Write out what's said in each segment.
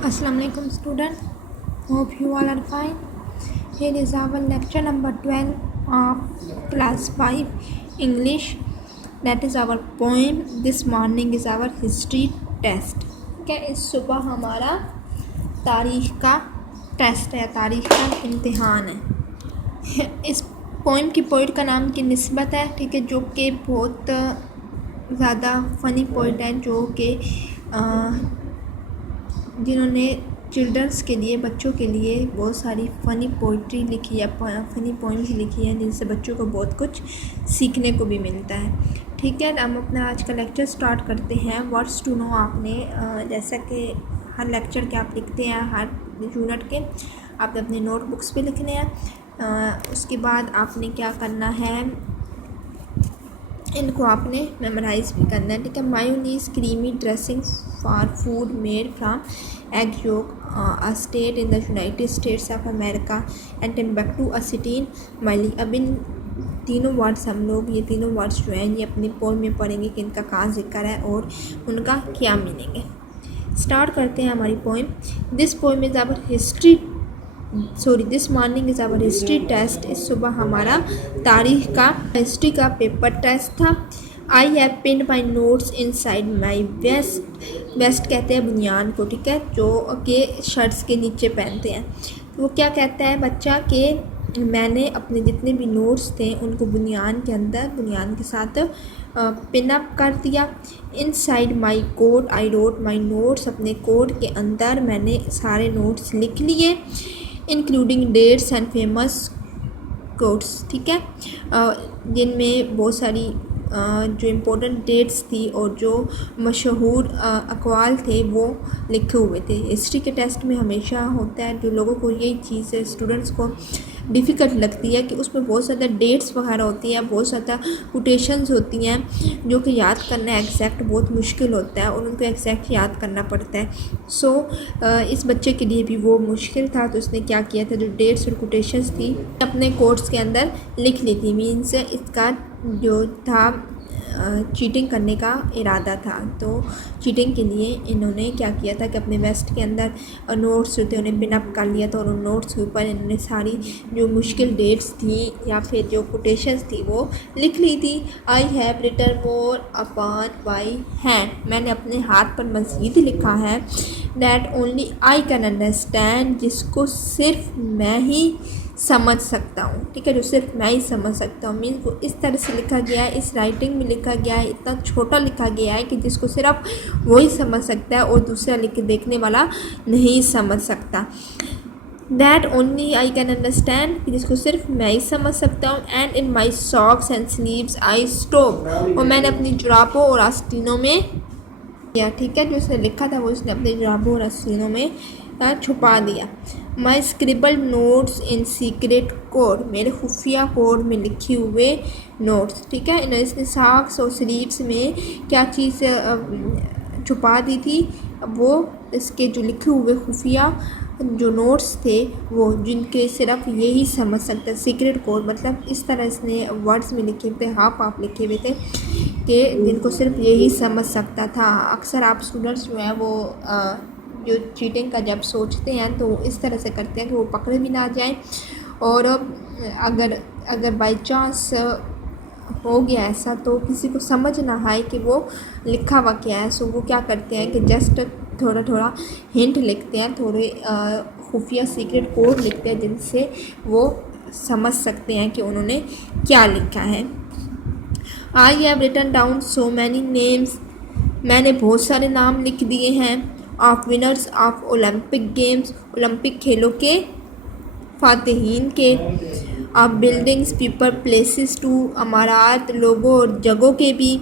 Assalamualaikum student, hope you all are fine. Here is our lecture number 12 of class 5 English. That is our poem. This morning is our history test. ठीक है, इस सुबह हमारा तारीख़ का test है, तारीख़ का इम्तिहान है। इस पोइम की पोइट का नाम की निस्बत है, ठीक है, जो कि बहुत ज़्यादा फ़नी पोइट है, जो कि जिन्होंने चिल्ड्रंस के लिए, बच्चों के लिए बहुत सारी फ़नी पोइट्री लिखी है, फ़नी पोइम्स लिखी हैं, जिनसे बच्चों को बहुत कुछ सीखने को भी मिलता है। ठीक है, हम अपना आज का लेक्चर स्टार्ट करते हैं। वर्ड्स टू नो आपने जैसा कि हर लेक्चर के आप लिखते हैं, हर यूनिट के आपने अपने नोटबुक्स पे लिखने हैं। उसके बाद आपने क्या करना है, इनको आपने मेमोराइज़ भी करना है। ठीक है, mayonnaise creamy dressing for food made from egg yolk a state in the United States of America and Timbuktu a city in Mali. अब इन तीनों वर्ड्स हम लोग, ये तीनों वर्ड्स जो हैं, ये अपनी पोएम में पढ़ेंगे कि इनका कहाँ जिक्र है और उनका क्या मीनिंग है। स्टार्ट करते हैं हमारी poem. This poem is our this morning is our history test. इस सुबह हमारा तारीख़ का, हिस्ट्री का पेपर टेस्ट था। I have pinned my notes inside my waist. Waist कहते हैं बुनियान को, ठीक है, जो कि शर्ट्स के नीचे पहनते हैं। वो क्या कहता है बच्चा कि मैंने अपने जितने भी नोट्स थे उनको बुनियान के अंदर, बुनियान के साथ पिन अप कर दिया। Inside my coat I wrote my notes. अपने कोट के अंदर मैंने सारे नोट्स लिख लिए, including dates and famous quotes. ठीक है, जिनमें बहुत सारी जो इम्पोर्टेंट डेट्स थी और जो मशहूर अक़वाल थे वो लिखे हुए थे। हिस्ट्री के टेस्ट में हमेशा होता है, जो लोगों को यही चीज़ स्टूडेंट्स को डिफ़िकल्ट लगती है कि उसमें बहुत ज़्यादा डेट्स वगैरह होती हैं, बहुत ज़्यादा कोटेशंस होती हैं, जो कि याद करना एग्जैक्ट बहुत मुश्किल होता है और उनको एग्जैक्ट याद करना पड़ता है। इस बच्चे के लिए भी वो मुश्किल था, तो उसने क्या किया था, जो डेट्स और कोटेशंस थी अपने कोट्स के अंदर लिख ली थी। मीन्स इसका जो था चीटिंग करने का इरादा था। तो चीटिंग के लिए इन्होंने क्या किया था कि अपने वेस्ट के अंदर नोट्स जो थे उन्हें पिन अप कर लिया था और उन नोट्स के ऊपर इन्होंने सारी जो मुश्किल डेट्स थी या फिर जो कोटेशंस थी वो लिख ली थी। I have written more upon my hand. मैंने अपने हाथ पर मज़ीद लिखा है। That only I can understand, जिसको सिर्फ मैं ही समझ सकता हूँ। ठीक है, जो सिर्फ मैं ही समझ सकता हूँ। मीन्स वो इस तरह से लिखा गया है, इस राइटिंग में लिखा गया है, इतना छोटा लिखा गया है कि जिसको सिर्फ वो ही समझ सकता है और दूसरा लिख के देखने वाला नहीं समझ सकता। That only I can understand, जिसको सिर्फ मैं ही समझ सकता हूँ। And in my socks and sleeves I stop, और मैंने अपनी जुराबों और आस्तीनों में किया। ठीक है, जो उसने लिखा था वो उसने अपने जुराबों और आस्तीनों में छुपा दिया। माई स्क्रिबल नोट्स इन सीक्रेट कोड, मेरे खुफिया कोड में लिखे हुए नोट्स। ठीक है, इसने सॉक्स और स्लीव्स में क्या चीज़ छुपा दी थी, वो इसके जो लिखे हुए खुफिया जो नोट्स थे वो, जिनके सिर्फ यही समझ सकता है। सीक्रेट कोड मतलब इस तरह इसने वर्ड्स में लिखे थे, हाफ हाफ लिखे हुए थे कि जिनको सिर्फ यही समझ सकता था। अक्सर आप स्टूडेंट्स जो हैं वो जो चीटिंग का जब सोचते हैं तो इस तरह से करते हैं कि वो पकड़े भी ना जाएं, और अगर बाई चांस हो गया ऐसा तो किसी को समझ ना आए कि वो लिखा हुआ क्या है। सो वो क्या करते हैं कि जस्ट थोड़ा थोड़ा हिंट लिखते हैं, थोड़े खुफिया सीक्रेट कोड लिखते हैं, जिनसे वो समझ सकते हैं कि उन्होंने क्या लिखा है। I have written down so many names, मैंने बहुत सारे नाम लिख दिए हैं। Of winners of Olympic games, Olympic खेलों के फातिहीन के। Of buildings people places too, अमारात लोगों और जगहों के भी।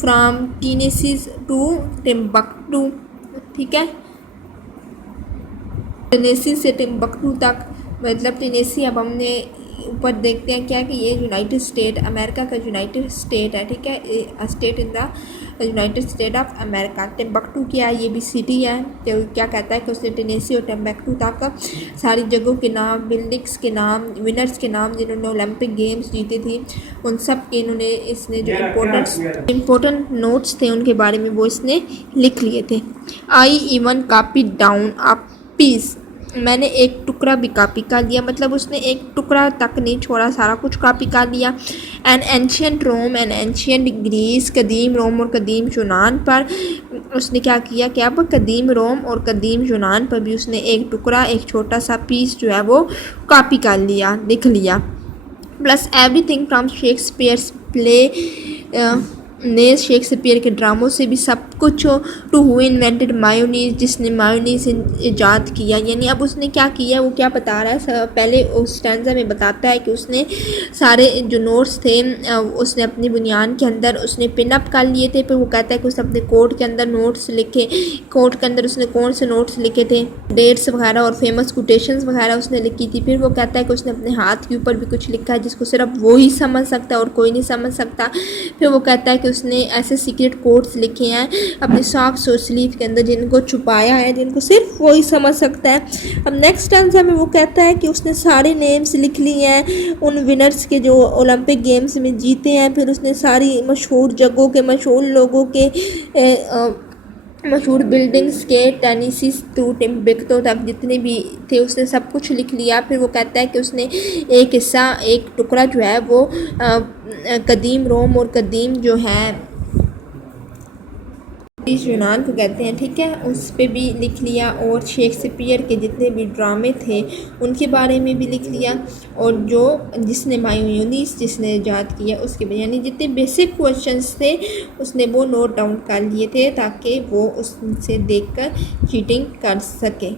फ्राम टीनेसिस टू टिम्बक्टू, ठीक है, टेनेसी से टिम्बक्टू तक, मतलब टेनेसी अब हमने ऊपर देखते हैं क्या कि ये यूनाइटेड स्टेट, अमेरिका का यूनाइटेड स्टेट है। ठीक है, state in the United state of America. Timbuktu क्या है, ये भी सिटी है। तो क्या कहता है कि उसने टेनेसी और टिम्बकटू तक सारी जगहों के नाम, बिल्डिंग्स के नाम, विनर्स के नाम जिन्होंने ओलंपिक गेम्स जीते थी, उन सब के इन्होंने इसने जो इम्पोर्टेंट नोट्स थे उनके बारे में वो इसने लिख लिए थे। I even copy down a piece, मैंने एक टुकड़ा भी कॉपी कर लिया, मतलब उसने एक टुकड़ा तक नहीं छोड़ा, सारा कुछ कॉपी कर लिया। An ancient Rome and ancient Greece, कदीम रोम और कदीम यूनान पर उसने क्या किया कि अब कदीम रोम और कदीम यूनान पर भी उसने एक टुकड़ा, एक छोटा सा पीस जो है वो कॉपी कर लिया, लिख लिया। Plus everything from Shakespeare's play, ने शेक्सपियर के ड्रामों से भी सब कुछ। टू हु इन्वेंटेड मायोनीज, जिसने मायोनीज ईजाद किया, यानी अब उसने क्या किया, वो क्या बता रहा है, पहले उस स्टैंजा में बताता है कि उसने सारे जो नोट्स थे उसने अपनी बुनियान के अंदर उसने पिन अप कर लिए थे। फिर वो कहता है कि उसने अपने कोट के अंदर नोट्स लिखे, कोट के अंदर उसने कौन से नोट्स लिखे थे, डेट्स वगैरह और फेमस कोटेशंस वगैरह उसने लिखी थी। फिर वो कहता है कि उसने अपने हाथ के ऊपर भी कुछ लिखा है जिसको सिर्फ वो ही समझ सकता है और कोई नहीं समझ सकता। फिर वो कहता है कि उसने ऐसे सीक्रेट कोड्स लिखे हैं अपने सॉक्स और स्लीव के अंदर जिनको छुपाया है, जिनको सिर्फ वो ही समझ सकता है। अब नेक्स्ट स्टैंजा में वो कहता है कि उसने सारे नेम्स लिख लिए हैं उन विनर्स के जो ओलंपिक गेम्स में जीते हैं। फिर उसने सारी मशहूर जगहों के, मशहूर लोगों के, मशहूर बिल्डिंग्स के, टेनेसी टू टिम्बकटू तक जितने भी थे उसने सब कुछ लिख लिया। फिर वो कहता है कि उसने एक हिस्सा, एक टुकड़ा जो है वो कदीम रोम और कदीम जो है यूनान को कहते हैं, ठीक है, उस पर भी लिख लिया। और शेक्सपियर के जितने भी ड्रामे थे उनके बारे में भी लिख लिया। और जो जिसने मायोनीज जिसने ईजाद किया उसके भी, यानी जितने बेसिक क्वेश्चंस थे उसने वो नोट डाउन कर लिए थे ताकि वो उससे देखकर चीटिंग कर सके।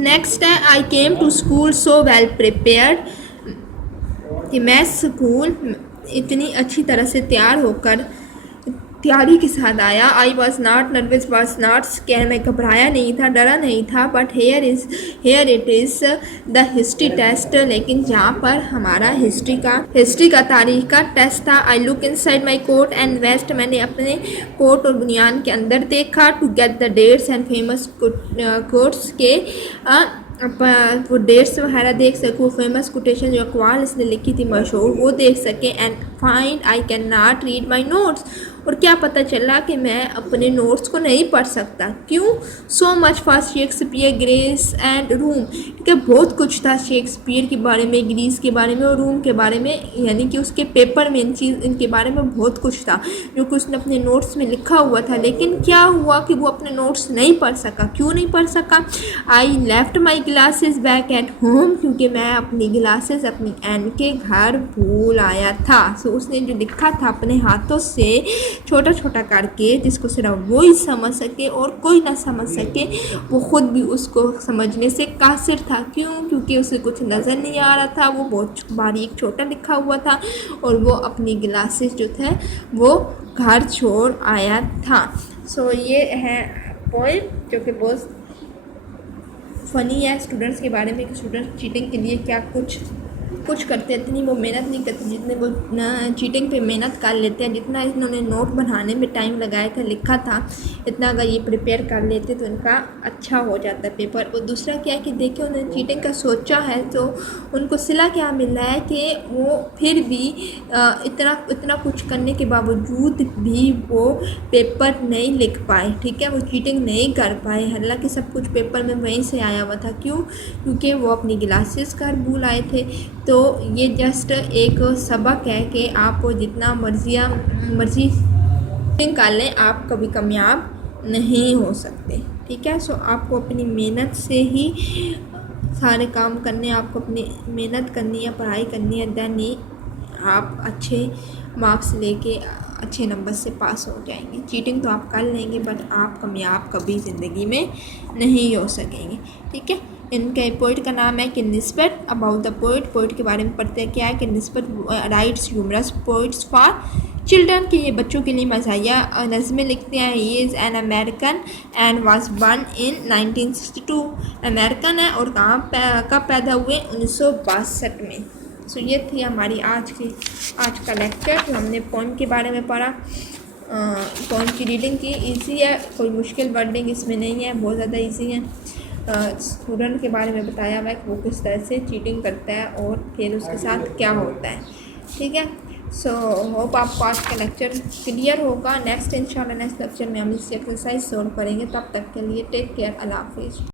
नेक्स्ट है I came to school so well prepared, कि मैं स्कूल इतनी अच्छी तरह से तैयार होकर तैयारी के साथ आया। I was not nervous, was not scare, मैं घबराया नहीं था, डरा नहीं था। But here it is the history test, लेकिन जहाँ पर हमारा हिस्ट्री का तारीख का टेस्ट था। I look inside my coat and waist, मैंने अपने कोट और बुनियान के अंदर देखा। To get the dates and famous quotes के वो डेट्स वगैरह देख सकूँ, फेमस कोटेशन जो अकवाल इसने लिखी थी मशहूर वो देख सके। And find I can not read my notes, और क्या पता चला कि मैं अपने नोट्स को नहीं पढ़ सकता। क्यों? So much for Shakespeare, Greece and Rome, ठीक है, बहुत कुछ था शेक्सपियर के बारे में, ग्रीस के बारे में और रूम के बारे में, यानी कि उसके पेपर में इनके बारे में बहुत कुछ था जो कि उसने अपने नोट्स में लिखा हुआ था। लेकिन क्या हुआ कि वो अपने नोट्स नहीं पढ़ सका। क्यों नहीं पढ़ सका? I left my glasses back at home, क्योंकि मैं अपनी ग्लासेस अपनी एन के घर भूल आया था। सो उसने जो लिखा था अपने हाथों से छोटा छोटा करके, जिसको सिर्फ वो ही समझ सके और कोई ना समझ सके, वो खुद भी उसको समझने से कासिर था। क्यों? क्योंकि उसे कुछ नज़र नहीं आ रहा था, वो बहुत बारीक छोटा लिखा हुआ था और वो अपनी ग्लासेस जो थे वो घर छोड़ आया था। सो ये है पॉइंट जो कि बहुत फ़नी है स्टूडेंट्स के बारे में कि स्टूडेंट चीटिंग के लिए क्या कुछ करते हैं। इतनी वो मेहनत नहीं करते जितने वो चीटिंग पे मेहनत कर लेते हैं। जितना इन्होंने नोट बनाने में टाइम लगाया था, लिखा था, इतना अगर ये प्रिपेयर कर लेते तो इनका अच्छा हो जाता है पेपर। और दूसरा क्या है कि देखिए उन्होंने चीटिंग का सोचा है तो उनको सिला क्या मिल रहा है कि वो फिर भी इतना कुछ करने के बावजूद भी वो पेपर नहीं लिख पाए, ठीक है, वो चीटिंग नहीं कर पाए। हालांकि सब कुछ पेपर में वहीं से आया हुआ था। क्यों? क्योंकि वो अपनी ग्लासेस घर भूल आए थे। तो ये जस्ट एक सबक है कि आप जितना मर्जी कर लें आप कभी कामयाब नहीं हो सकते, ठीक है। सो आपको अपनी मेहनत से ही सारे काम करने, आपको अपनी मेहनत करनी है, पढ़ाई करनी है, देन ही आप अच्छे मार्क्स लेके अच्छे नंबर से पास हो जाएंगे। चीटिंग तो आप कर लेंगे बट आप कामयाब कभी ज़िंदगी में नहीं हो सकेंगे, ठीक है। इनके पोइट का नाम है किन्निस्बेट। अबाउट द पोइट के बारे में पढ़ते हैं क्या है। Kenn Nesbitt writes humorous poets for children, के ये बच्चों के लिए मज़ाहिया नज़में लिखते हैं। He is an American and was born in 1962, American है और कहाँ पैदा हुए 1962 में। सो ये थी हमारी आज का लेक्चर। जो हमने पोएम के बारे में पढ़ा, पोएम की रीडिंग की। इजी है, कोई मुश्किल वर्डिंग इसमें नहीं है, बहुत ज़्यादा इजी है। स्टूडेंट के बारे में बताया हुआ है कि वो किस तरह से चीटिंग करता है और फिर उसके साथ क्या होता है। ठीक है, सो होप आपको आज का लेक्चर क्लियर होगा। नेक्स्ट इंशाल्लाह नेक्स्ट लेक्चर में हम इस एक्सरसाइज सॉल्व करेंगे। तब तक के लिए टेक केयर, अल्लाह हाफिज़।